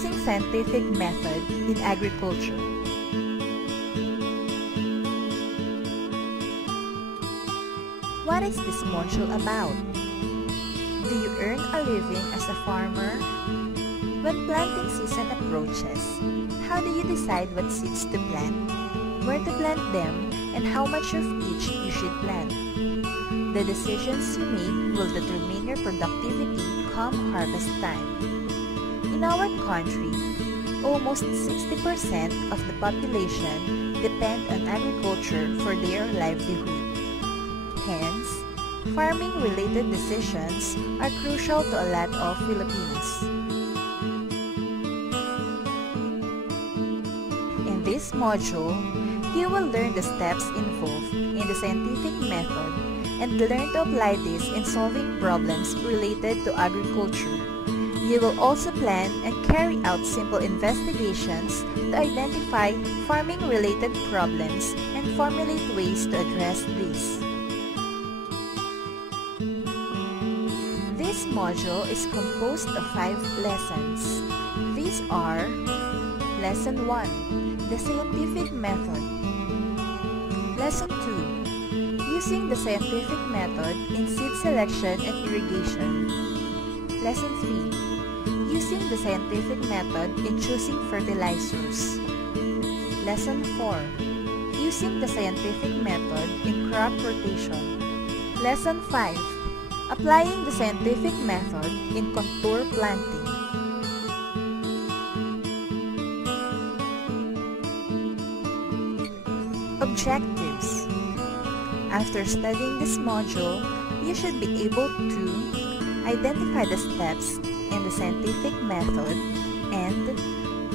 using scientific method in agriculture. What is this module about? Do you earn a living as a farmer? When planting season approaches, how do you decide what seeds to plant, where to plant them, and how much of each you should plant? The decisions you make will determine your productivity come harvest time. In our country, almost 60% of the population depend on agriculture for their livelihood. Hence, farming-related decisions are crucial to a lot of Filipinos. In this module, you will learn the steps involved in the scientific method and learn to apply this in solving problems related to agriculture. You will also plan and carry out simple investigations to identify farming-related problems and formulate ways to address these. This module is composed of 5 lessons. These are: Lesson 1, the scientific method. Lesson 2, using the scientific method in seed selection and irrigation. Lesson 3, using the scientific method in choosing fertilizers. Lesson 4, using the scientific method in crop rotation. Lesson 5, applying the scientific method in contour planting. Objectives. After studying this module, you should be able to identify the steps in the scientific method and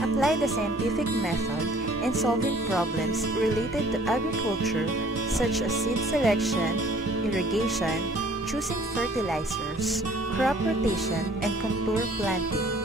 apply the scientific method in solving problems related to agriculture such as seed selection, irrigation, choosing fertilizers, crop rotation, and contour planting.